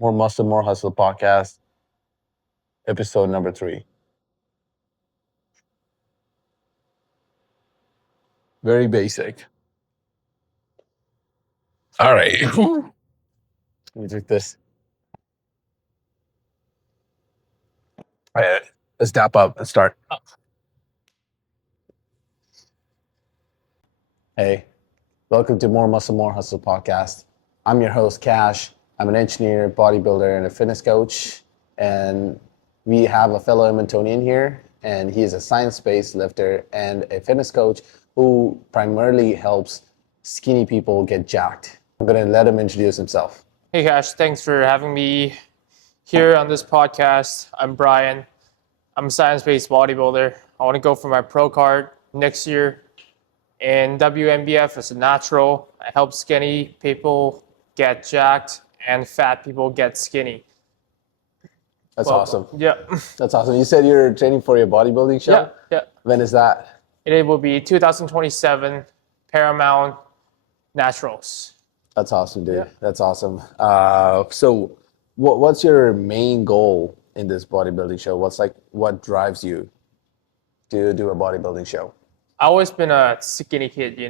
More Muscle, More Hustle podcast, episode number 3. Very basic. All right. Let me drink this. All right, let's dap up and start. Hey, welcome to More Muscle, More Hustle podcast. I'm your host, Cash. I'm an engineer, bodybuilder, and a fitness coach. And we have a fellow Edmontonian here, and he is a science-based lifter and a fitness coach who primarily helps skinny people get jacked. I'm going to let him introduce himself. Hey Cash, thanks for having me here on this podcast. I'm Brian. I'm a science-based bodybuilder. I want to go for my pro card next year in WNBF as a natural. I help skinny people get jacked and fat people get skinny. That's awesome. Yeah. That's awesome. You said you're training for your bodybuilding show? Yeah. When is that? It will be 2027 Paramount Naturals. That's awesome, dude. Yeah. That's awesome. So what's your main goal in this bodybuilding show? What drives you to do a bodybuilding show? I've always been a skinny kid,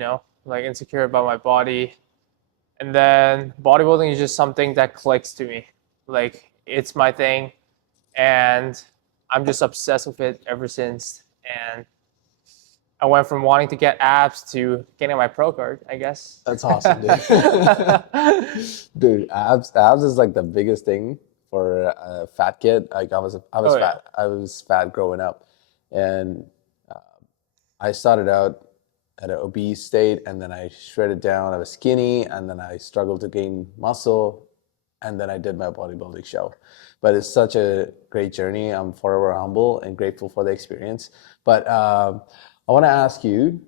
like insecure about my body. And then bodybuilding is just something that clicks to me. Like, it's my thing. And I'm just obsessed with it ever since. And I went from wanting to get abs to getting my pro card, I guess. That's awesome, dude. Dude, abs is like the biggest thing for a fat kid. Like I was Oh, yeah. fat. I was fat growing up, and I started out at an obese state, and then I shredded down. I was skinny, and then I struggled to gain muscle, and then I did my bodybuilding show. But it's such a great journey. I'm forever humble and grateful for the experience. But I want to ask you,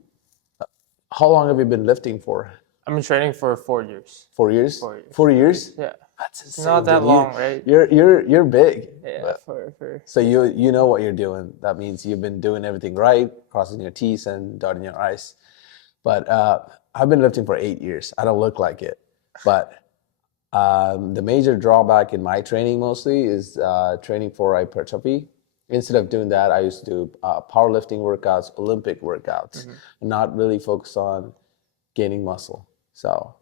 how long have you been lifting for? I've been training for 4 years. 4 years? 4 years. 4 years? Yeah. That's insane, Not that dude. long, right? You're big. Yeah, for So you know what you're doing. That means you've been doing everything right, crossing your T's and dotting your I's. But I've been lifting for 8 years. I don't look like it. But the major drawback in my training mostly is training for hypertrophy. Instead of doing that, I used to do powerlifting workouts, Olympic workouts, and not really focus on gaining muscle. So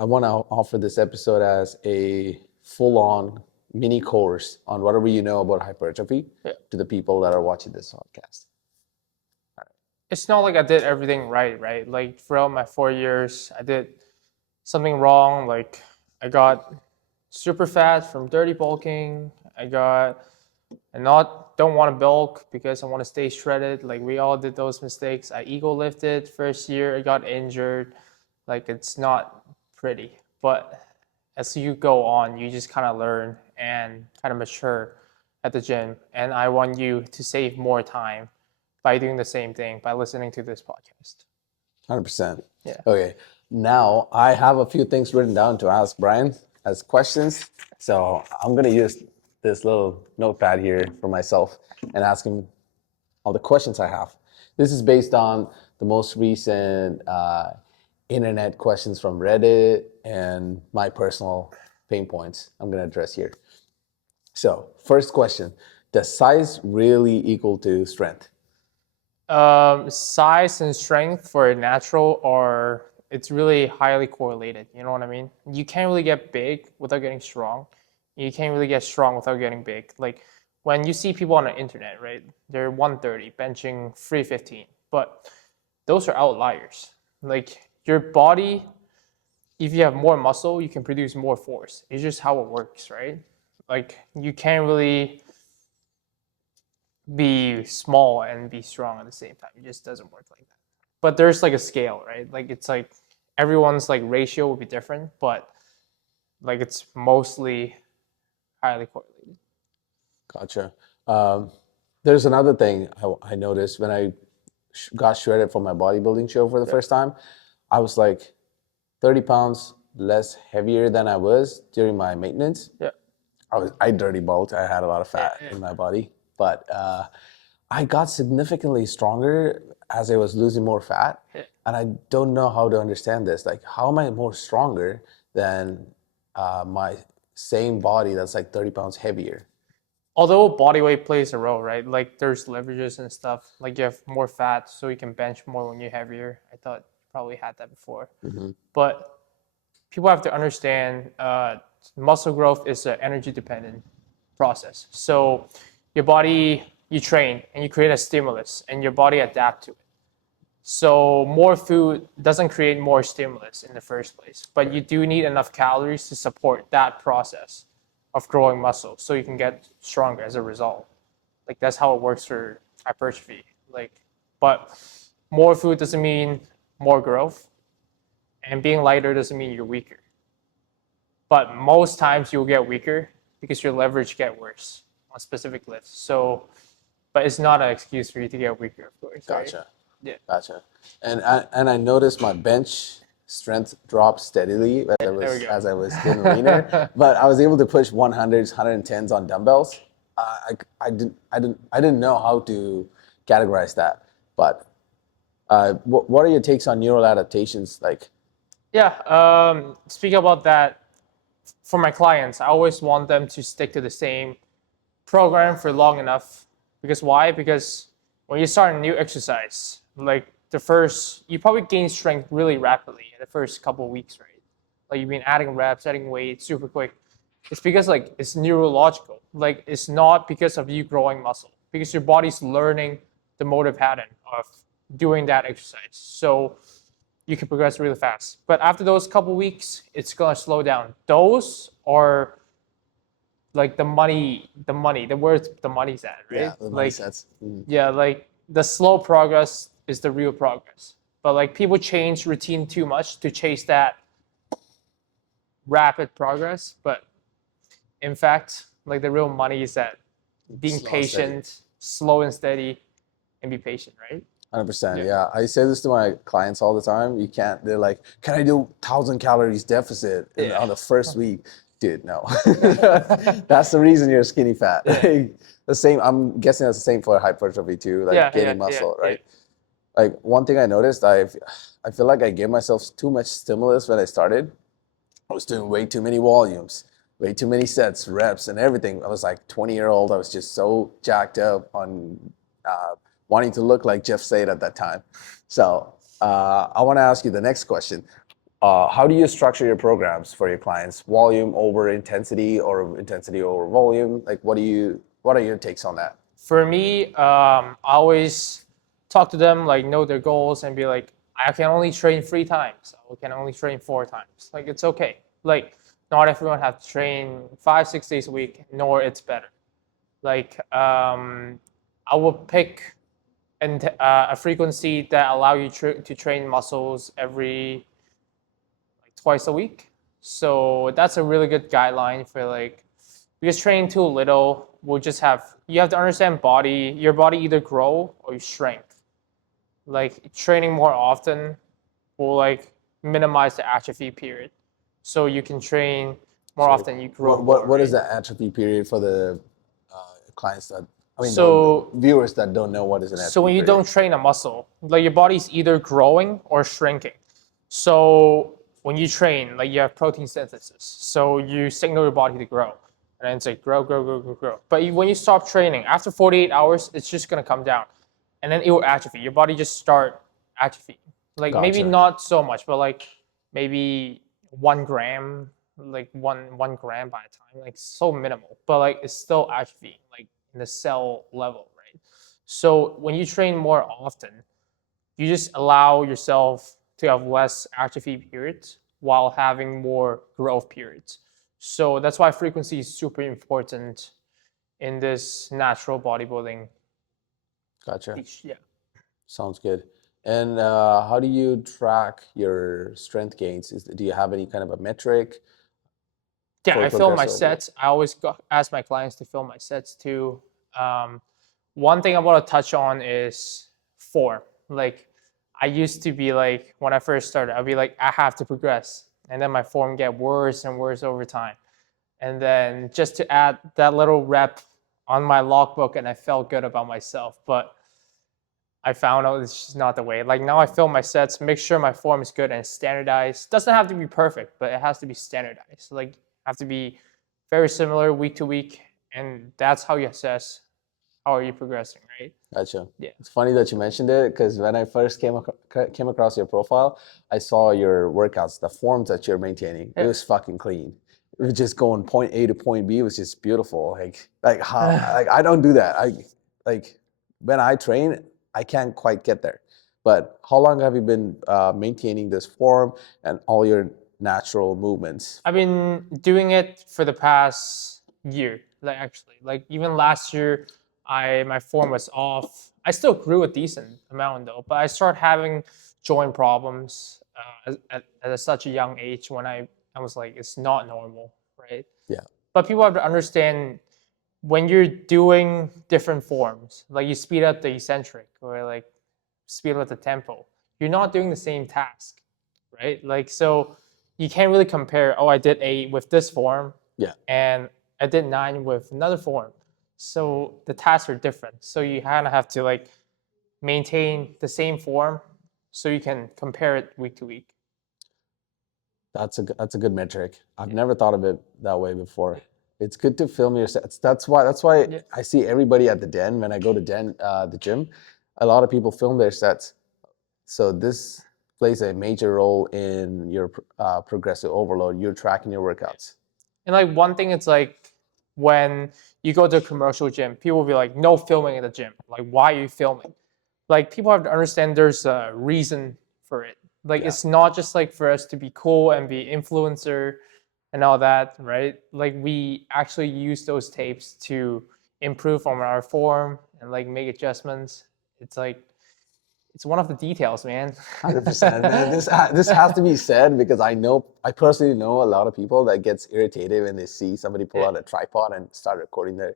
I want to offer this episode as a full-on mini course on whatever you know about hypertrophy to the people that are watching this podcast. It's not like I did everything right? Like, throughout my 4 years, I did something wrong. Like, I got super fat from dirty bulking. Don't want to bulk because I want to stay shredded. Like, we all did those mistakes. I ego lifted first year. I got injured. Like, it's not pretty. But as you go on, you just kind of learn and kind of mature at the gym. And I want you to save more time by doing the same thing, by listening to this podcast. 100%. Yeah. Okay. Now I have a few things written down to ask Brian as questions. So I'm going to use this little notepad here for myself and ask him all the questions I have. This is based on the most recent internet questions from Reddit and my personal pain points I'm going to address here. So first question, does size really equal to strength? Size and strength for a natural it's really highly correlated. You know what I mean? You can't really get big without getting strong. You can't really get strong without getting big. Like, when you see people on the internet, right? They're 130, benching 315, but those are outliers. Like, your body, if you have more muscle, you can produce more force. It's just how it works, right? Like, you can't really be small and be strong at the same time. It just doesn't work like that. But there's like a scale, right? Like, it's like everyone's like ratio will be different, but like it's mostly highly correlated. Gotcha. There's another thing I noticed when I got shredded for my bodybuilding show for the first time. I was like 30 pounds less heavier than I was during my maintenance. Yeah. I dirty bulked. I had a lot of fat in my body, but I got significantly stronger as I was losing more fat. Yeah. And I don't know how to understand this. Like, how am I more stronger than my same body that's like 30 pounds heavier. Although body weight plays a role, right? Like there's leverages and stuff. Like you have more fat, so you can bench more when you're heavier. I thought you probably had that before. But people have to understand muscle growth is an energy dependent process. So your body, you train and you create a stimulus and your body adapt to it. So more food doesn't create more stimulus in the first place, but you do need enough calories to support that process of growing muscle so you can get stronger as a result. Like that's how it works for hypertrophy. Like, but more food doesn't mean more growth, and being lighter doesn't mean you're weaker. But most times you'll get weaker because your leverage get worse on specific lifts. So, but it's not an excuse for you to get weaker, of course. Gotcha. Right? Yeah. Gotcha. And I noticed my bench strength dropped steadily as I was getting leaner, but I was able to push 100s, 110s on dumbbells. I didn't know how to categorize that, but what are your takes on neural adaptations? Like, Yeah. Speaking about that, for my clients, I always want them to stick to the same program for long enough. Because why? Because when you start a new exercise, like you probably gain strength really rapidly in the first couple of weeks, right? Like you've been adding reps, adding weight super quick. It's because like it's neurological. Like it's not because of you growing muscle, because your body's learning the motor pattern of doing that exercise. So you can progress really fast. But after those couple weeks, it's gonna slow down. Those are like the money, where the money's at, right? yeah, the like mindsets. yeah, like the slow progress is the real progress. But like people change routine too much to chase that rapid progress. But in fact, like the real money is that being Slow and steady. patient, slow and steady, and be patient, right? 100%. Yeah. I say this to my clients all the time. They're like, can I do 1,000 calories deficit on the first week? Dude, no. That's the reason you're skinny fat. The same, I'm guessing that's the same for hypertrophy too, like gaining muscle, right? Like one thing I noticed, I feel like I gave myself too much stimulus when I started. I was doing way too many volumes, way too many sets, reps, and everything. I was like 20-year-old. I was just so jacked up on wanting to look like Jeff Said at that time. So I want to ask you the next question. How do you structure your programs for your clients? Volume over intensity or intensity over volume? Like, what are your takes on that? For me, I always talk to them, like know their goals and be like, I can only train 3 times. I can only train 4 times. Like, it's okay. Like, not everyone has to train 5-6 days a week, nor it's better. Like, I will pick a frequency that allow you to train muscles every twice a week. So that's a really good guideline for like, because training too little will just you have to understand your body either grow or you shrink. Like training more often will like minimize the atrophy period. So you can train more often, you grow more. What is the atrophy period for the clients the viewers that don't know what is an atrophy So when you period? don't train a muscle, like your body's either growing or shrinking. So when you train, like you have protein synthesis. So you signal your body to grow. And then it's like grow. But when you stop training, after 48 hours, it's just going to come down. And then it will atrophy. Your body just start atrophy. Like maybe not so much, but like maybe 1 gram, like one gram by a time, like so minimal. But like it's still atrophy, like in the cell level, right? So when you train more often, you just allow yourself to have less atrophy periods while having more growth periods. So that's why frequency is super important in this natural bodybuilding. Gotcha. Yeah. Sounds good. And how do you track your strength gains? Do you have any kind of a metric? Yeah, I film my sets. I always ask my clients to film my sets too. One thing I want to touch on is form. Like I used to be like, when I first started, I'd be like, I have to progress. And then my form get worse and worse over time. And then just to add that little rep on my logbook, and I felt good about myself. But I found out it's just not the way. Like now I film my sets, make sure my form is good and standardized. Doesn't have to be perfect, but it has to be standardized. Like have to be very similar week to week, and that's how you assess how are you progressing, right? Gotcha. Yeah. It's funny that you mentioned it because when I first came across your profile, I saw your workouts, the forms that you're maintaining. It Yeah. was fucking clean. It was just going point A to point B. It was just beautiful. Like how like I don't do that. Like when I train, I can't quite get there. But how long have you been maintaining this form and all your natural movements? I've been doing it for the past year, like even last year, my form was off. I still grew a decent amount though, but I started having joint problems at such a young age when I was like, it's not normal, right? Yeah. But people have to understand when you're doing different forms, like you speed up the eccentric or like speed up the tempo, you're not doing the same task, right? Like, so you can't really compare, oh, I did 8 with this form, Yeah. and I did 9 with another form. So the tasks are different. So you kind of have to like maintain the same form so you can compare it week to week. That's a good metric. I've never thought of it that way before. It's good to film your sets. That's why Yeah. I see everybody at the den when I go to the gym. A lot of people film their sets. So this plays a major role in your progressive overload. You're tracking your workouts. And like one thing, it's like when you go to a commercial gym, people will be like, no filming in the gym. Like, why are you filming? Like, people have to understand there's a reason for it. Like, Yeah. it's not just like for us to be cool and be influencer and all that, right? Like, we actually use those tapes to improve on our form and like make adjustments. It's like, it's one of the details, man. 100%, man. This has to be said because I personally know a lot of people that gets irritated when they see somebody pull out a tripod and start recording their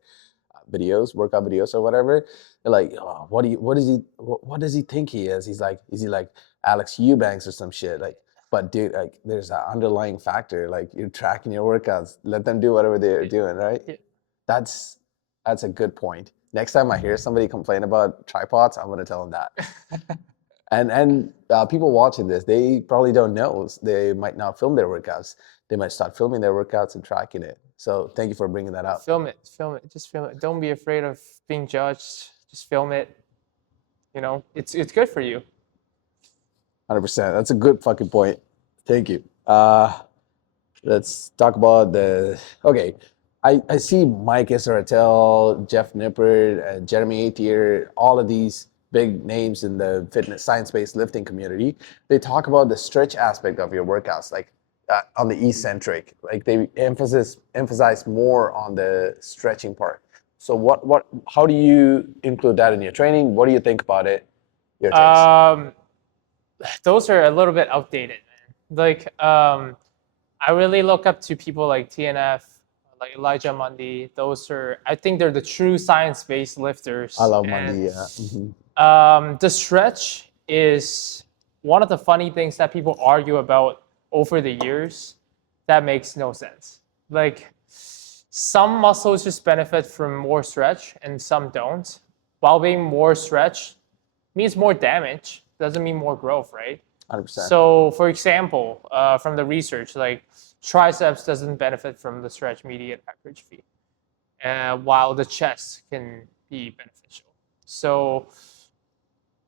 videos, workout videos or whatever. They're like, oh, what does he think he is? Is he like Alex Eubanks or some shit? Like, but dude, like there's an underlying factor. Like you're tracking your workouts. Let them do whatever they're doing, right? Yeah. That's a good point. Next time I hear somebody complain about tripods, I'm gonna tell them that. And people watching this, they probably don't know. They might not film their workouts. They might start filming their workouts and tracking it. So thank you for bringing that up. Film it, just film it. Don't be afraid of being judged. Just film it. You know, it's good for you. 100%. That's a good fucking point. Thank you. Let's talk about okay. I see Mike Israetel, Jeff Nippert, and Jeremy Atier, all of these big names in the fitness science-based lifting community. They talk about the stretch aspect of your workouts, like on the eccentric. Like they emphasize more on the stretching part. So how do you include that in your training? What do you think about it? Your takes. Those are a little bit outdated, man. Like, I really look up to people like TNF, like Elijah Mundy. I think they're the true science-based lifters. I love Mundy, yeah. The stretch is one of the funny things that people argue about over the years that makes no sense. Like, some muscles just benefit from more stretch and some don't. While being more stretch means more damage, doesn't mean more growth, right? 100%. So, for example, from the research, like triceps doesn't benefit from the stretch mediate hypertrophy, while the chest can be beneficial. So,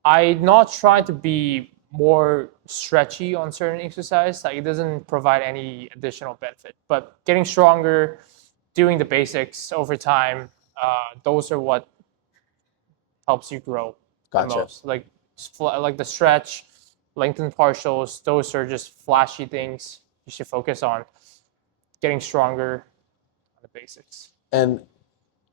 I not try to be more stretchy on certain exercise. Like it doesn't provide any additional benefit. But getting stronger, doing the basics over time, those are what helps you grow the most. Like the stretch, lengthened partials, those are just flashy things you should focus on. Getting stronger on the basics. And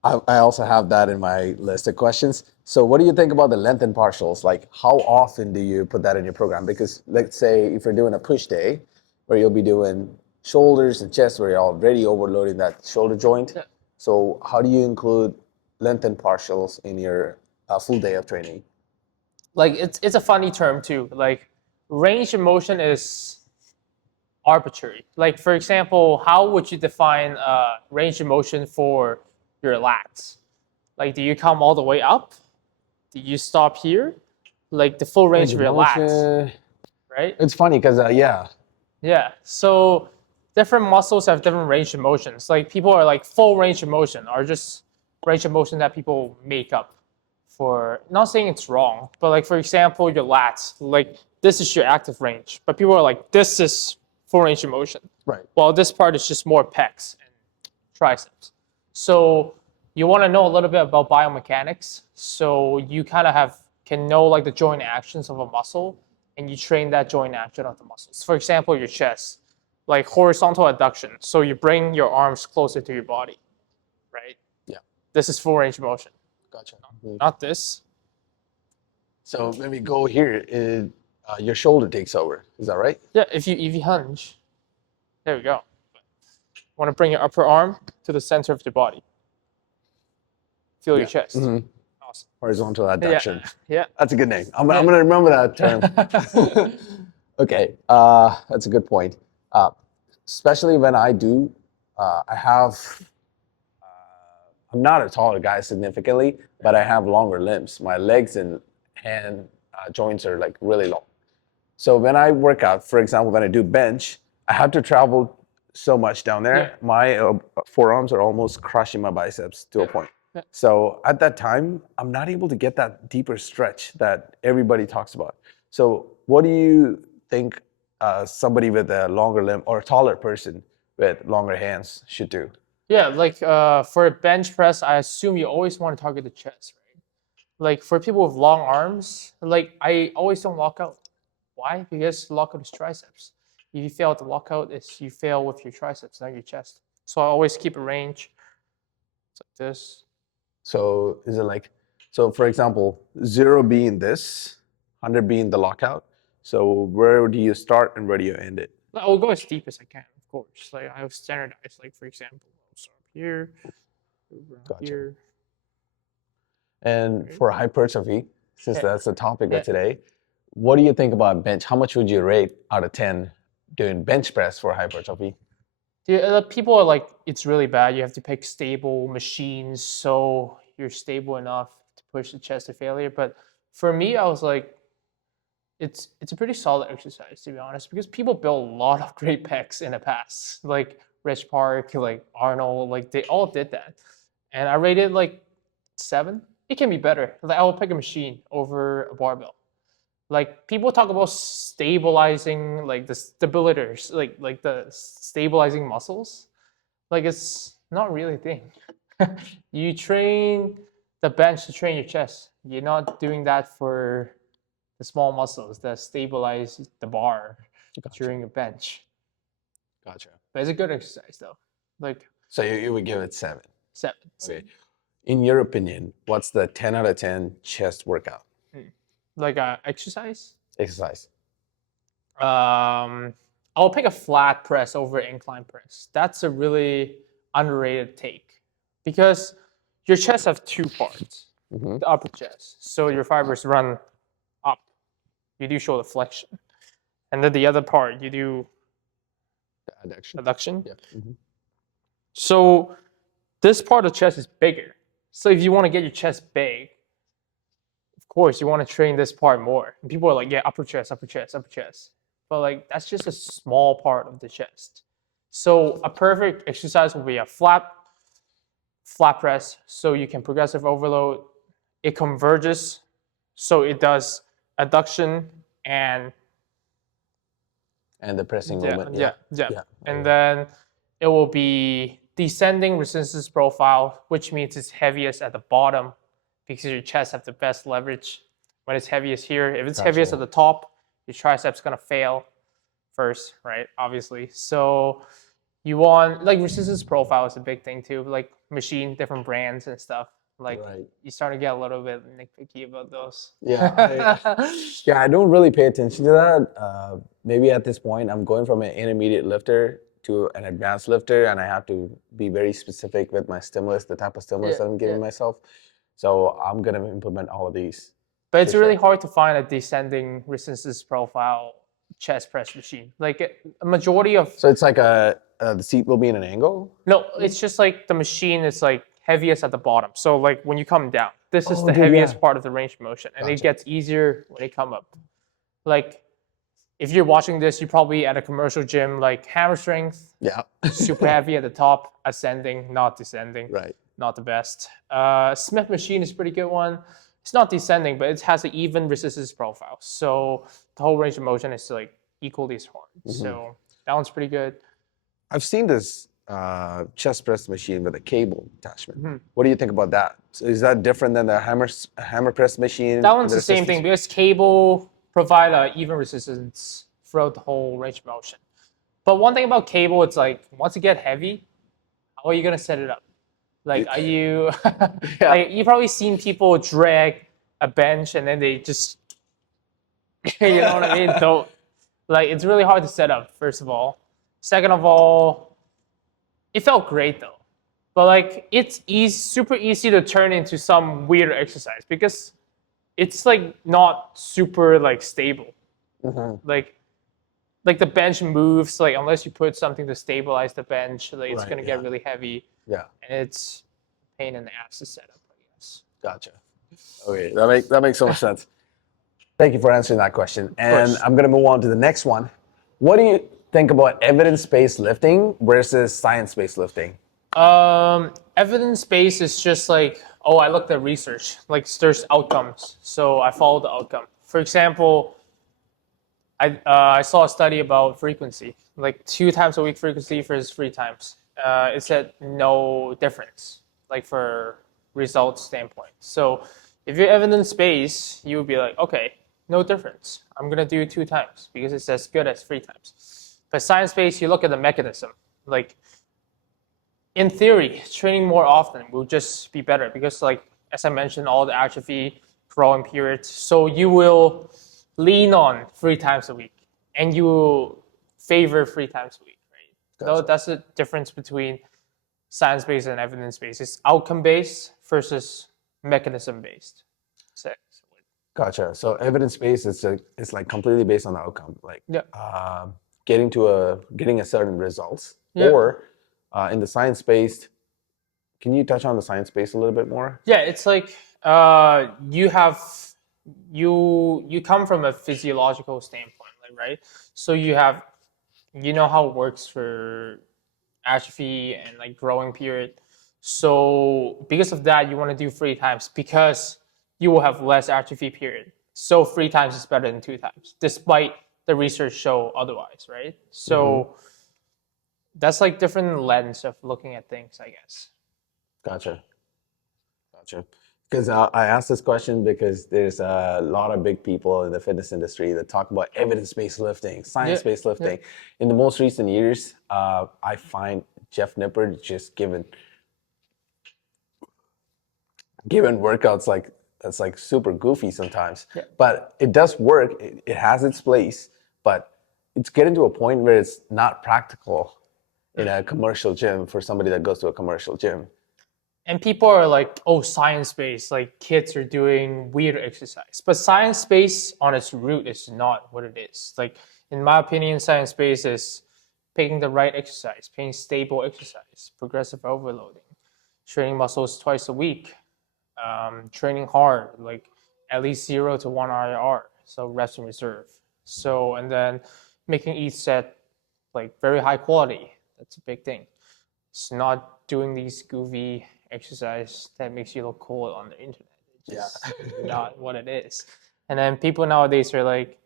I also have that in my list of questions. So what do you think about the lengthened partials? Like how often do you put that in your program? Because let's say if you're doing a push day where you'll be doing shoulders and chest where you're already overloading that shoulder joint. Yeah. So how do you include lengthened partials in your full day of training? Like it's a funny term too. Like range of motion is arbitrary. Like for example, how would you define range of motion for your lats? Like, do you come all the way up? Do you stop here? Like the full range of your lats, right? It's funny because Yeah. So different muscles have different range of motions. Like people are like full range of motion are just range of motion that people make up for. Not saying it's wrong, but like for example, your lats, like this is your active range, but people are like this is full range of motion. Right. Well, this part is just more pecs and triceps. So you want to know a little bit about biomechanics, so you kind of can know like the joint actions of a muscle, and you train that joint action of the muscles. For example, your chest, like horizontal adduction. So you bring your arms closer to your body, right? Yeah. This is full range of motion. Gotcha. Not this. So when we go here, your shoulder takes over. Is that right? Yeah, if you hunch, there we go. Want to bring your upper arm to the center of your body. Feel your chest. Mm-hmm. Awesome. Horizontal adduction. Yeah. That's a good name. I'm going to remember that term. Okay. That's a good point. Especially when I do, I have, I'm not a taller guy significantly, but I have longer limbs. My legs and hand joints are like really long. So when I work out, for example, when I do bench, I have to travel so much down there. Yeah. My forearms are almost crushing my biceps to a point. Yeah. So at that time, I'm not able to get that deeper stretch that everybody talks about. So what do you think somebody with a longer limb or a taller person with longer hands should do? Yeah, like for a bench press, I assume you always want to target the chest, right? Like for people with long arms, like I always don't lock out. Why? Because lockout is triceps. If you fail to lockout, it's you fail with your triceps, not your chest. So I always keep a range. It's like this. So is it like, so for example, 0 being this, 100 being the lockout. So where do you start and where do you end it? I will go as deep as I can, of course. Like I have standardized, like for example, I'll start here, Gotcha. here. And for hypertrophy, since that's the topic Yeah. of today, what do you think about bench? How much would you rate out of 10 doing bench press for hypertrophy? Yeah, people are like, it's really bad. You have to pick stable machines so you're stable enough to push the chest to failure. But for me, I was like, it's a pretty solid exercise, to be honest, because people built a lot of great pecs in the past, like Rich Park, like Arnold, like they all did that. And I rated like 7. It can be better. Like I will pick a machine over a barbell. Like people talk about stabilizing, like the stabilizers, like the stabilizing muscles. Like it's not really a thing. You train the bench to train your chest. You're not doing that for the small muscles that stabilize the bar during a bench. Gotcha. But it's a good exercise though. Like So you would give it 7. 7. Okay. In your opinion, what's the 10 out of 10 chest workout? Like exercise? Exercise. I'll pick a flat press over incline press. That's a really underrated take because your chest have 2 parts. Mm-hmm. The upper chest, so your fibers run up. You do shoulder flexion, and then the other part you do adduction. Yeah. Mm-hmm. So this part of the chest is bigger. So if you want to get your chest big, of course you want to train this part more. And people are like, yeah, upper chest, upper chest, upper chest. But like that's just a small part of the chest. So a perfect exercise will be a flat press, so you can progressive overload. It converges, so it does adduction and the pressing movement. Yeah. Yeah. And then it will be descending resistance profile, which means it's heaviest at the bottom because your chest have the best leverage when it's heaviest here. If it's heaviest at the top, your triceps gonna fail first, right? Obviously. So you want, like, resistance profile is a big thing too, like machine, different brands and stuff. Like you start to get a little bit nitpicky about those. Yeah. I don't really pay attention to that. Maybe at this point, I'm going from an intermediate lifter to an advanced lifter, and I have to be very specific with my stimulus, the type of stimulus that I'm giving myself. So I'm gonna implement all of these. But it's really hard to find a descending resistance profile chest press machine. Like a majority of. So it's like the seat will be in an angle? No, it's just like the machine is like heaviest at the bottom. So like when you come down, this is the heaviest part of the range of motion, and it gets easier when you come up. Like if you're watching this, you're probably at a commercial gym, like hammer strength, Yeah. super heavy at the top, ascending, not descending, Right. not the best. Smith machine is a pretty good one. It's not descending, but it has an even resistance profile. So the whole range of motion is like equally as hard. So that one's pretty good. I've seen this chest press machine with a cable attachment. What do you think about that? So is that different than the hammer press machine? That one's the same thing because cable provide an even resistance throughout the whole range of motion. But one thing about cable, it's like once you get heavy, how are you gonna set it up? Like, are you? Like, you've probably seen people drag a bench and then they just, you know what I mean? Don't like. It's really hard to set up. First of all, second of all, it felt great though. But like, it's super easy to turn into some weird exercise because it's like not super like stable. Like the bench moves like unless you put something to stabilize the bench, like it's gonna get really heavy. Yeah. And it's a pain in the ass to set up, I guess. Gotcha. Okay, that makes so much sense. Thank you for answering that question. And I'm gonna move on to the next one. What do you think about evidence-based lifting versus science-based lifting? Evidence-based is just like, oh, I looked at research. Like there's outcomes, so I follow the outcome. For example, I saw a study about frequency, like 2 times a week frequency versus 3 times. It said no difference, like for results standpoint. So if you're evidence-based, you would be like, okay, no difference. I'm gonna do 2 times because it's as good as 3 times. But science-based, you look at the mechanism. Like in theory, training more often will just be better because, like as I mentioned, all the atrophy, growing periods. So you will lean on 3 times a week, and you will favor 3 times a week, right? Gotcha. So that's the difference between science-based and evidence-based. It's outcome-based versus mechanism-based. Gotcha. So evidence-based is like completely based on the outcome, like getting a certain results. Or in the science-based, can you touch on the science-based a little bit more? Yeah, it's like you come from a physiological standpoint, like, right? So you know how it works for atrophy and like growing period. So because of that, you want to do 3 times because you will have less atrophy period. So 3 times is better than 2 times, despite the research show otherwise, right? So that's like different lens of looking at things, I guess. Gotcha. Because I asked this question because there's a lot of big people in the fitness industry that talk about evidence-based lifting, science-based lifting. In the most recent years, I find Jeff Nippard just given workouts like that's like super goofy sometimes. But it does work. It has its place, but it's getting to a point where it's not practical in a commercial gym for somebody that goes to a commercial gym. And people are like, oh, science-based, like kids are doing weird exercise. But science-based on its root is not what it is. Like, in my opinion, science-based is picking the right exercise, picking stable exercise, progressive overloading, training muscles twice a week, training hard, like at least 0 to 1 IR, so reps in reserve. So, and then making each set like very high quality. That's a big thing. It's not doing these goofy exercise that makes you look cool on the internet. It's just not what it is. And then people nowadays are like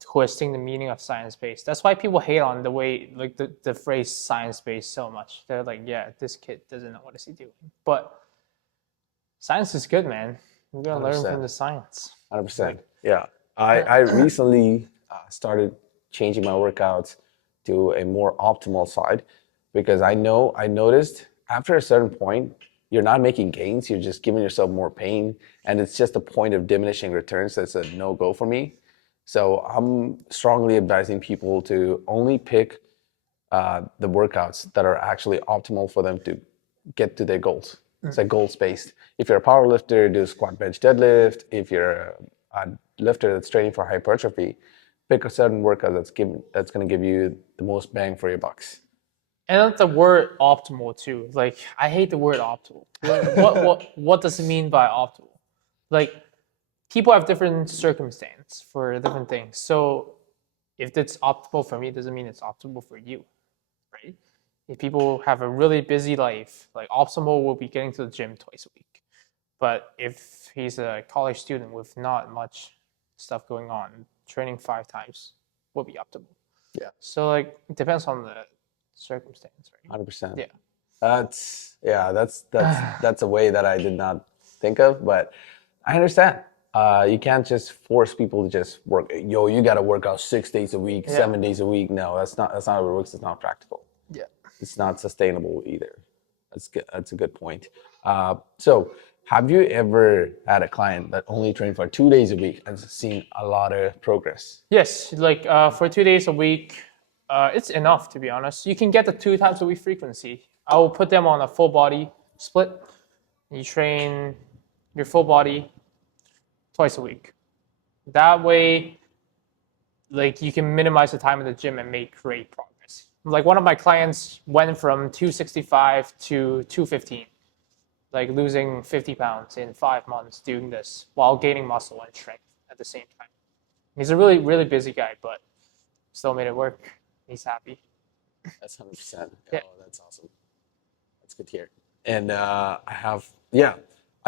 twisting the meaning of science-based. That's why people hate on the way, like the phrase science-based so much. They're like, yeah, this kid doesn't know what is he doing. But science is good, man. We're gonna 100%. learn from the science. 100%. Yeah. I recently started changing my workouts to a more optimal side because I noticed after a certain point, you're not making gains, you're just giving yourself more pain. And it's just a point of diminishing returns that's a no-go for me. So I'm strongly advising people to only pick the workouts that are actually optimal for them to get to their goals. It's like goals-based. If you're a power lifter, do squat, bench, deadlift. If you're a lifter that's training for hypertrophy, pick a certain workout that's going to give you the most bang for your bucks. And the word optimal too. Like, I hate the word optimal. What does it mean by optimal? Like, people have different circumstance for different things. So if it's optimal for me, doesn't mean it's optimal for you, right? If people have a really busy life, like optimal will be getting to the gym twice a week. But if he's a college student with not much stuff going on, training 5 times will be optimal. Yeah. So like it depends on the circumstance, right? 100%. Yeah. That's a way that I did not think of, but I understand. You can't just force people to just work. Yo, you got to work out 6 days a week, Yeah. 7 days a week. No, that's not how it works. It's not practical. Yeah. It's not sustainable either. That's good. That's a good point. So, have you ever had a client that only trained for 2 days a week and seen a lot of progress? Yes, like for 2 days a week, it's enough to be honest. You can get the 2 times a week frequency. I will put them on a full body split. You train your full body twice a week. That way, like you can minimize the time in the gym and make great progress. Like one of my clients went from 265 to 215, like losing 50 pounds in 5 months doing this while gaining muscle and strength at the same time. He's a really, really busy guy, but still made it work. He's happy. That's 100%. Yeah. Oh, that's awesome. That's good to hear. And I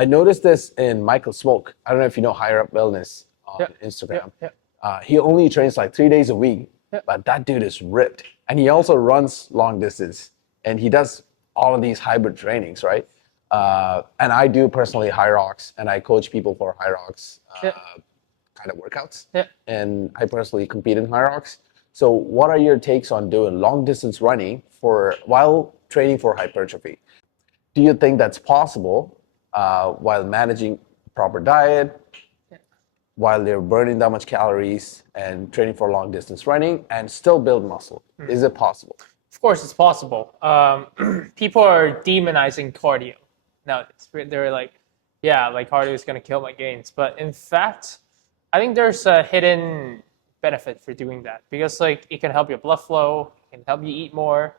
noticed this in Michael Smoke. I don't know if you know Higher Up Wellness on Instagram. He only trains like 3 days a week, but that dude is ripped. And he also runs long distance, and he does all of these hybrid trainings, right? And I do personally HYROX, and I coach people for HYROX kind of workouts. Yeah. And I personally compete in HYROX. So what are your takes on doing long distance running while training for hypertrophy? Do you think that's possible while managing proper diet, while they're burning that much calories and training for long distance running and still build muscle? Is it possible? Of course, it's possible. People are demonizing cardio nowadays. They're like, yeah, like cardio is going to kill my gains. But in fact, I think there's a hidden benefit for doing that because like it can help your blood flow, it can help you eat more.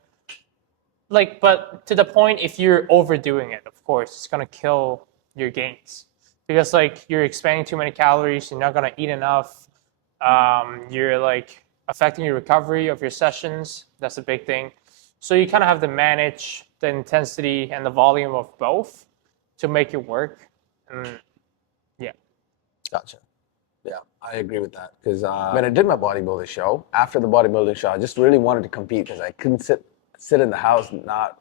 Like, but to the point, if you're overdoing it, of course, it's going to kill your gains because like you're expending too many calories, you're not going to eat enough. You're like affecting your recovery of your sessions. That's a big thing. So you kind of have to manage the intensity and the volume of both to make it work. Yeah. Gotcha. Yeah, I agree with that because when I did my bodybuilding show, after the bodybuilding show, I just really wanted to compete because I couldn't sit in the house and I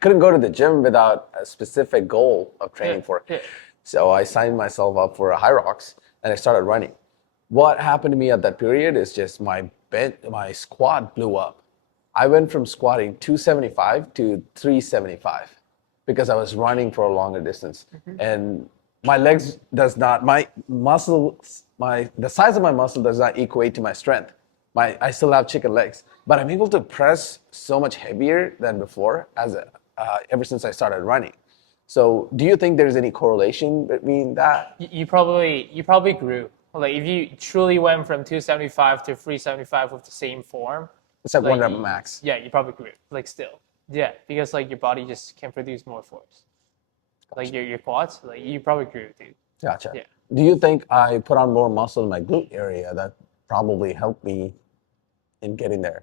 couldn't go to the gym without a specific goal of training for it. Yeah. So I signed myself up for a HYROX and I started running. What happened to me at that period is just my squat blew up. I went from squatting 275 to 375 because I was running for a longer distance. And my legs the size of my muscle does not equate to my strength. I still have chicken legs, but I'm able to press so much heavier than before ever since I started running. So do you think there's any correlation between that? You probably grew. Like if you truly went from 275 to 375 with the same form. It's like 1 rep max. Yeah, you probably grew. Like still. Yeah, because like your body just can produce more force. Like your quads, like you probably grew, dude. Gotcha. Yeah. Do you think I put on more muscle in my glute area that probably helped me in getting there?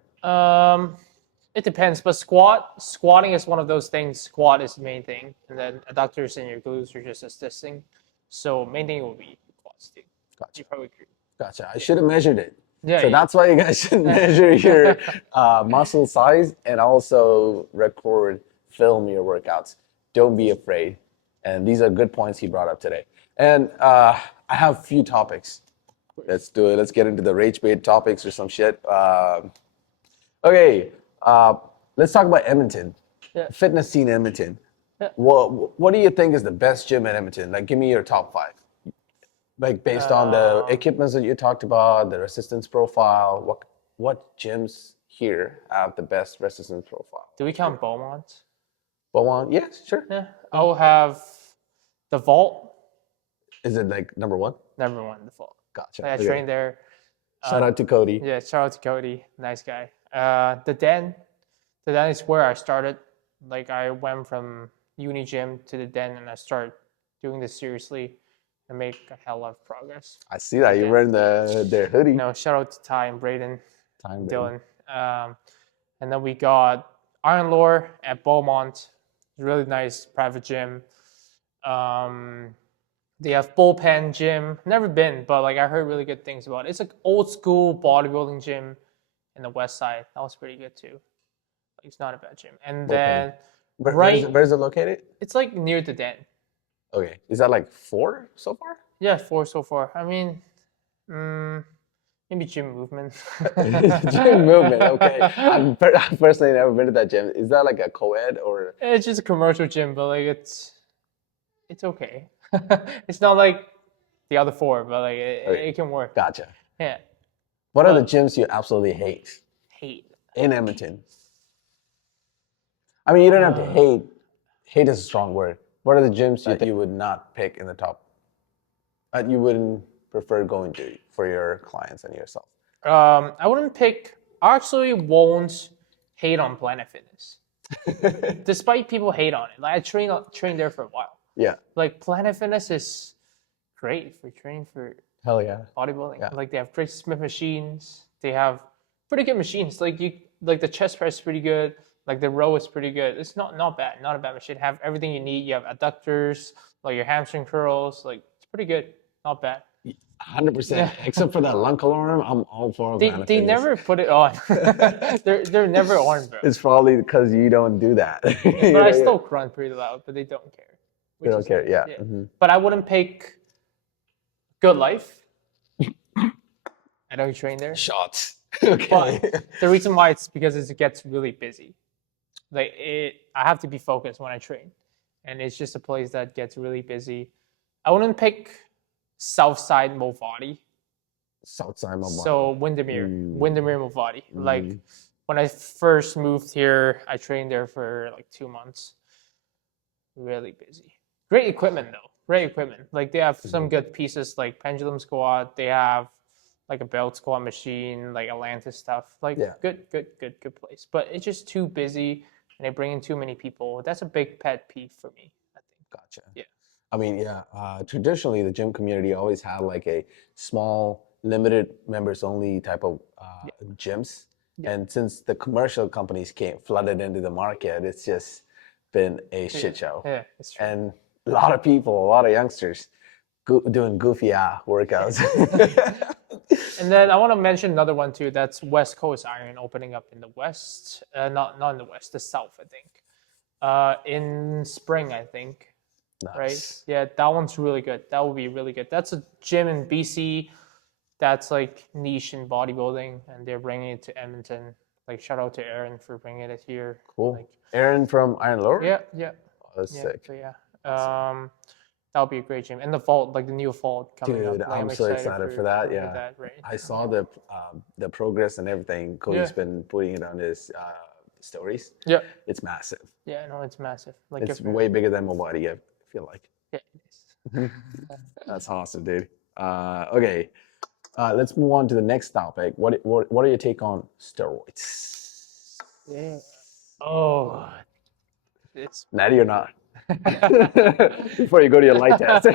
It depends, but squatting is one of those things. Squat is the main thing, and then adductors and your glutes are just assisting. So main thing will be quads, dude. Gotcha. You probably grew. Gotcha. I should have measured it. Yeah. So that's why you guys should measure your muscle size and also film your workouts. Don't be afraid. And these are good points he brought up today. And I have a few topics. Let's do it. Let's get into the rage bait topics or some shit. Okay. Let's talk about Edmonton. Yeah. Fitness scene in Edmonton. Yeah. What do you think is the best gym in Edmonton? Like, give me your top 5. Like, based on the equipments that you talked about, the resistance profile. What gyms here have the best resistance profile? Do we count Beaumont? Beaumont? Yes, sure. Yeah. I'll have the Vault. Is it like number 1? Number 1, the Vault. Gotcha. I trained there. Shout out to Cody. Yeah, shout out to Cody. Nice guy. The Den. The Den is where I started. Like I went from uni gym to the Den and I started doing this seriously. and make a hell of progress. I see that. You're wearing their hoodie. No, shout out to Ty and Braden, Time, Dylan. And then we got Iron Lore at Beaumont. Really nice private gym. They have Bullpen Gym. Never been, but like I heard really good things about it. It's like old school bodybuilding gym in the west side. That was pretty good too. Like, it's not a bad gym. And then Where's it located? it's like near the Den. Okay. Is that like 4 so far? Yeah, 4 so far. I mean, maybe gym movement. Gym movement. Okay. I've personally never been to that gym. Is that like a co-ed or? It's just a commercial gym, but like it's okay. It's not like the other 4, but like it can work. Gotcha. Yeah. What are the gyms you absolutely hate Hate. in Edmonton? I mean, you don't have to hate. Hate is a strong word. What are the gyms that you would not pick in the top? That you wouldn't prefer going to for your clients and yourself? I wouldn't pick. I actually won't hate on Planet Fitness, despite people hate on it. Like I trained there for a while. Yeah. Like Planet Fitness is great for training for Hell yeah. bodybuilding. Yeah. Like they have great Smith machines. They have pretty good machines. Like the chest press is pretty good. Like the row is pretty good. It's not bad. Not a bad machine. Have everything you need. You have adductors, like your hamstring curls. Like it's pretty good. Not bad. 100%. Except for that lunk alarm, I'm all for Planet They Fitness. never put it on. they're never on, bro. It's probably because you don't do that. But I still grunt pretty loud, but they don't care. They don't care, yeah. Yeah. But I wouldn't pick Good Life. I don't train there. Shots. Okay. But the reason why it's because it gets really busy. Like I have to be focused when I train, and it's just a place that gets really busy. I wouldn't pick Southside Movati. Southside Movati. So Windermere Movati. Like when I first moved here, I trained there for like 2 months. Really busy. Great equipment though. Great equipment. Like they have some good pieces like pendulum squat. They have like a belt squat machine, like Atlantis stuff. Like good place. But it's just too busy and they bring in too many people. That's a big pet peeve for me, I think. Gotcha. Yeah. I mean, yeah. Traditionally, the gym community always had like a small, limited members only type of gyms. Yeah. And since the commercial companies flooded into the market, it's just been a shit show. Yeah, it's true. And a lot of people, a lot of youngsters doing goofy workouts. And then I want to mention another one too. That's West Coast Iron opening up in the west. Not in the west, the south, I think. In spring, I think. Nice. Right? Yeah, that one's really good. That would be really good. That's a gym in BC that's like niche in bodybuilding, and they're bringing it to Edmonton. Like shout out to Aaron for bringing it here. Cool. Like, Aaron from Iron Lore? Yeah. Oh, that's sick. So yeah. That would be a great gym. And the vault, like the new vault coming up. Dude, like, I'm so excited for that. Yeah. That, right? I saw the progress and everything. Cody's been putting it on his stories. Yeah. It's massive. Yeah, no, it's massive. Like it's way bigger than my body, I feel like. Yeah, it is. That's awesome, dude. Okay. Let's move on to the next topic. What are your take on steroids? Yeah. Oh. It's Natty or not? Before you go to your light test.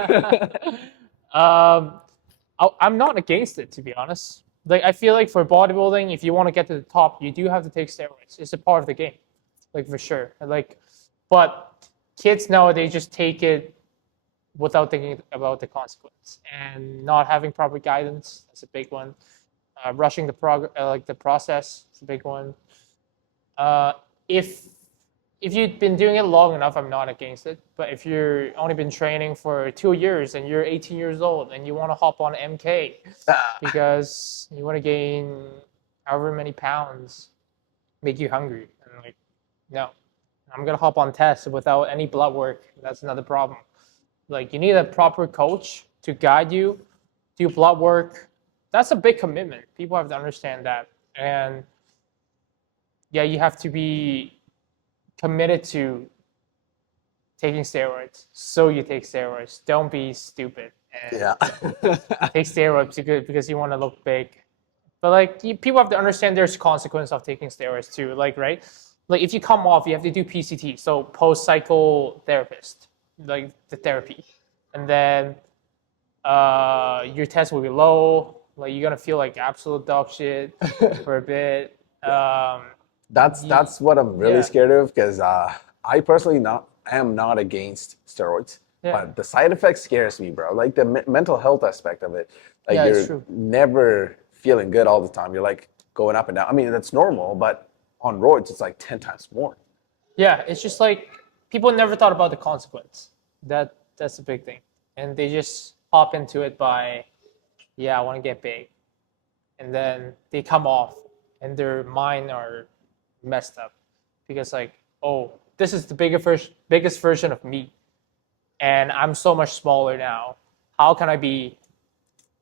I'm not against it, to be honest. Like I feel like for bodybuilding, if you want to get to the top, you do have to take steroids. It's a part of the game, like for sure. Like, but kids nowadays just take it without thinking about the consequence and not having proper guidance. That's a big one. Rushing the process is a big one. If you've been doing it long enough, I'm not against it. But if you're only been training for 2 years and you're 18 years old and you want to hop on MK because you want to gain however many pounds, make you hungry, and like, no, I'm gonna hop on tests without any blood work. That's another problem. Like you need a proper coach to guide you, do blood work. That's a big commitment. People have to understand that, and yeah, you have to be committed to taking steroids. So you take steroids. Don't be stupid and take steroids because you want to look big. But like people have to understand there's consequence of taking steroids too. Like right, like if you come off, you have to do PCT, so post-cycle therapist, like the therapy, and then your test will be low. Like you're gonna feel like absolute dog shit for a bit. That's what I'm really Yeah. scared of because I personally am not against steroids, Yeah. but the side effect scares me, bro. Like the mental health aspect of it. Like Yeah, it's you're true. never feeling good all the time. You're like going up and down. I mean, that's normal, but on roids, it's like 10 times more. Yeah, it's just like people never thought about the consequence. That's the big thing, and they just hop into it by, yeah, I want to get big, and then they come off, and their mind are messed up, because like, oh, this is the biggest version of me, and I'm so much smaller now. How can I be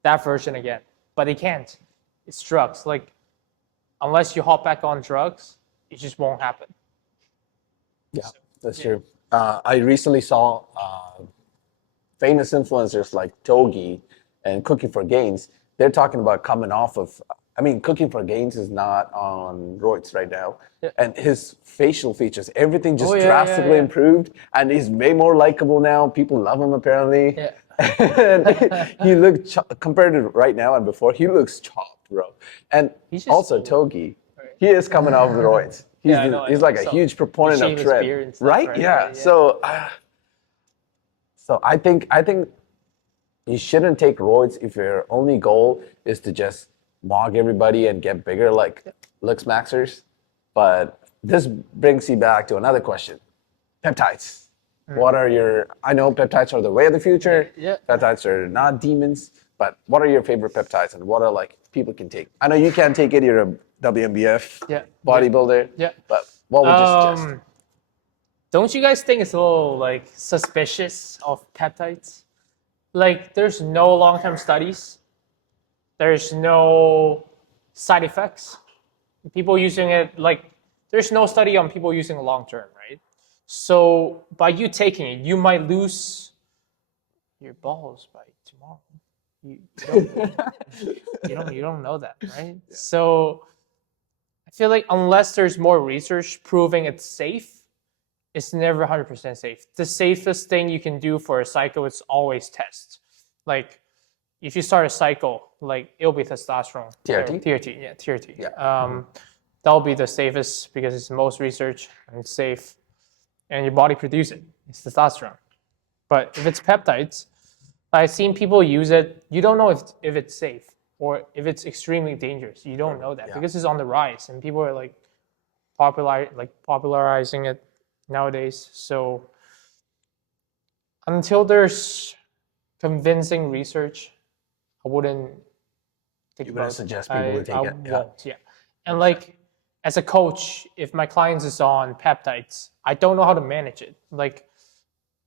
that version again? But they can't. It's drugs. Like, unless you hop back on drugs, it just won't happen. Yeah, that's yeah. true. I recently saw famous influencers like Togi and Cooking for Gains. They're talking about coming off of. I mean, Cooking for Gains is not on roids right now, Yeah. and his facial features, everything just Oh, yeah, drastically yeah. improved, and he's way more likable now. People love him apparently. Yeah. And he looked compared to right now and before, he looks chopped, bro. And He's just also old. Togi, he is coming off of the roids. He's, Yeah, I know, I he's know. like a So, huge proponent shave of his tread, beard and stuff, right? right? Yeah. Yeah. So I think you shouldn't take roids if your only goal is to just mog everybody and get bigger like looks maxers. But this brings you back to another question: peptides. What are your? I know peptides are the way of the future. Yeah. Peptides are not demons. But what are your favorite peptides and what are like people can take? I know you can't take it. You're a WMBF Yeah. bodybuilder. Yeah. But what would you suggest? Don't you guys think it's a little like suspicious of peptides? Like, there's no long-term studies. There's no side effects. People using it, like, there's no study on people using it long-term, right? So by you taking it, you might lose your balls by tomorrow. You don't know that, right? Yeah. So I feel like unless there's more research proving it's safe, it's never 100% safe. The safest thing you can do for a cycle is always test. Like, if you start a cycle, like, it'll be testosterone. TRT? TRT, yeah, TRT. Yeah. That'll be the safest because it's the most research and it's safe, and your body produces it. It's testosterone. But if it's peptides, I've seen people use it. You don't know if it's safe or if it's extremely dangerous. You don't know that because it's on the rise, and people are like popularizing it nowadays. So until there's convincing research, I wouldn't think You about wouldn't suggest people to take I it. won't, yeah. And like, as a coach, if my client is on peptides, I don't know how to manage it. Like,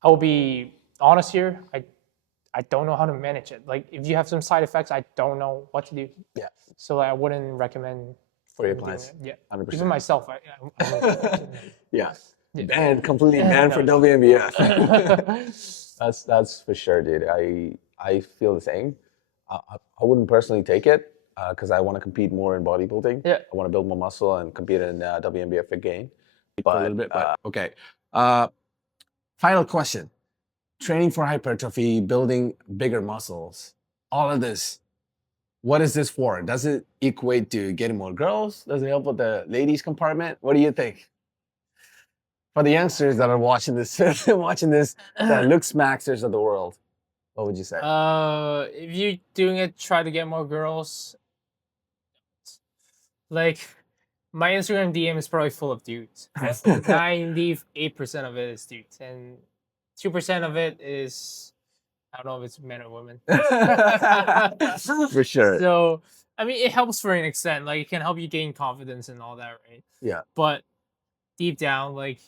I'll be honest here, I don't know how to manage it. Like, if you have some side effects, I don't know what to do. Yeah. So I wouldn't recommend For your doing clients. it. Yeah. 100%. Even myself, Yeah. Yeah. Banned, completely banned for WMBF. That's for sure, dude. I feel the same. I wouldn't personally take it because I want to compete more in bodybuilding. Yeah. I want to build more muscle and compete in WMBF again. But, a little bit, but okay. Final question. Training for hypertrophy, building bigger muscles, all of this. What is this for? Does it equate to getting more girls? Does it help with the ladies compartment? What do you think? For the youngsters that are watching this, that looks maxers of the world, what would you say? If you're doing it, try to get more girls. Like, my Instagram DM is probably full of dudes. 98% of it is dudes, and 2% of it is, I don't know if it's men or women. For sure. So, I mean, it helps for an extent. Like, it can help you gain confidence and all that, right? Yeah. But deep down, like,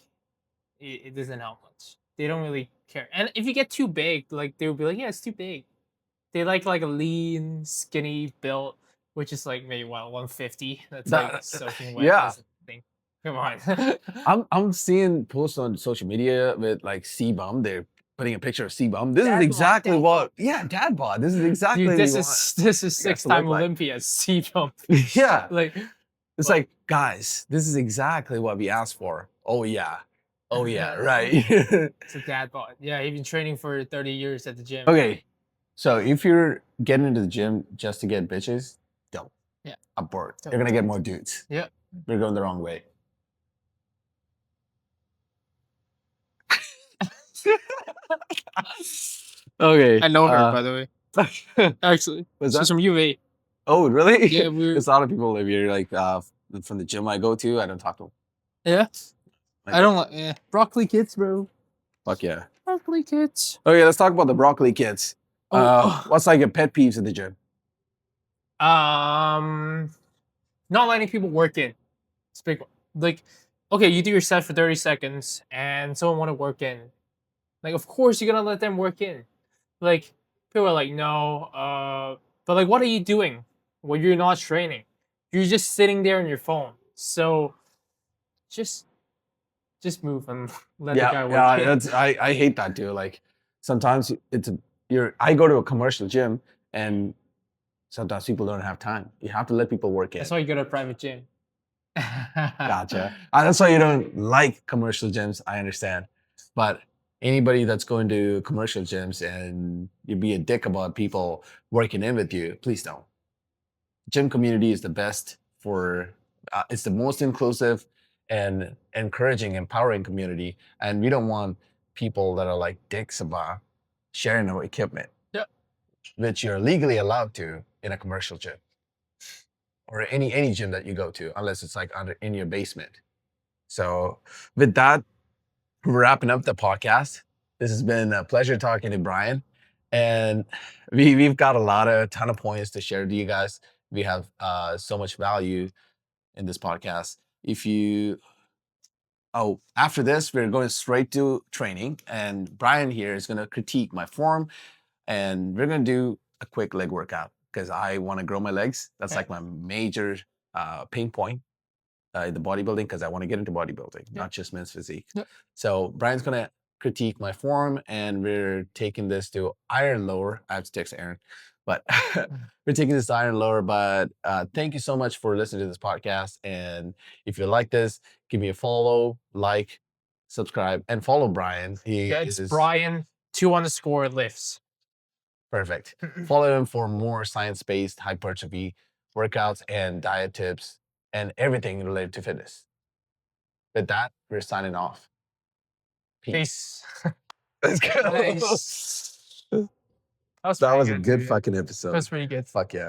it doesn't help much. They don't really care. And if you get too big, like, they'll be like, yeah, it's too big. They like a lean, skinny build, which is like maybe 150. That's like soaking wet. Yeah. Thing. Come on. I'm seeing posts on social media with like C-Bum. They're putting a picture of C-Bum. This Dad is exactly bod. what, yeah, dad bod. This is exactly Dude, what this is six-time like. Olympia C-Bum. Yeah. Like, it's like, guys, this is exactly what we asked for. Oh yeah. Right. It's a dad bod. Yeah, he's been training for 30 years at the gym. Okay. So if you're getting into the gym just to get bitches, don't. Yeah. Abort. Don't. You're gonna get more dudes. Yeah. You're going the wrong way. Okay. I know her, by the way. Actually, Was she's that? from UA. Oh, really? Yeah, There's a lot of people live here, like from the gym I go to. I don't talk to them. Yeah. Like, I don't like broccoli kids, bro. fuck yeah. Broccoli kids. Okay, let's talk about the broccoli kids. Oh. What's like your pet peeves in the gym? Not letting people work in. It's big. Like, okay, you do your set for 30 seconds, and someone want to work in. Like, of course you're gonna let them work in. Like, people are like, no. But like, what are you doing when you're not training? You're just sitting there on your phone. So, just move and let the guy work in. That's I hate that too. Like sometimes I go to a commercial gym and sometimes people don't have time. You have to let people work in. That's why you go to a private gym. Gotcha. That's why you don't like commercial gyms. I understand, but anybody that's going to commercial gyms and you be a dick about people working in with you, please don't. Gym community is the best for. It's the most inclusive and encouraging, empowering community, and we don't want people that are like dicks about sharing our equipment. Yeah. Which you're legally allowed to in a commercial gym or any gym that you go to, unless it's like in your basement. So with that, we're wrapping up the podcast. This has been a pleasure talking to Brian, and we've got a ton of points to share to you guys. We have so much value in this podcast. After this, we're going straight to training, and Brian here is going to critique my form, and we're going to do a quick leg workout because I want to grow my legs. That's like my major pain point in the bodybuilding, because I want to get into bodybuilding, not just men's physique. So Brian's going to critique my form, and we're taking this to iron lower. I have to text Aaron, but we're taking this to iron lower. But thank you so much for listening to this podcast. And if you like this, give me a follow, like, subscribe, and follow Brian. It's Brian 2_ lifts. Perfect. Follow him for more science-based hypertrophy workouts and diet tips and everything related to fitness. With that, we're signing off. Peace. Let's go. Nice. That was a good fucking episode. That's pretty good. Fuck yeah.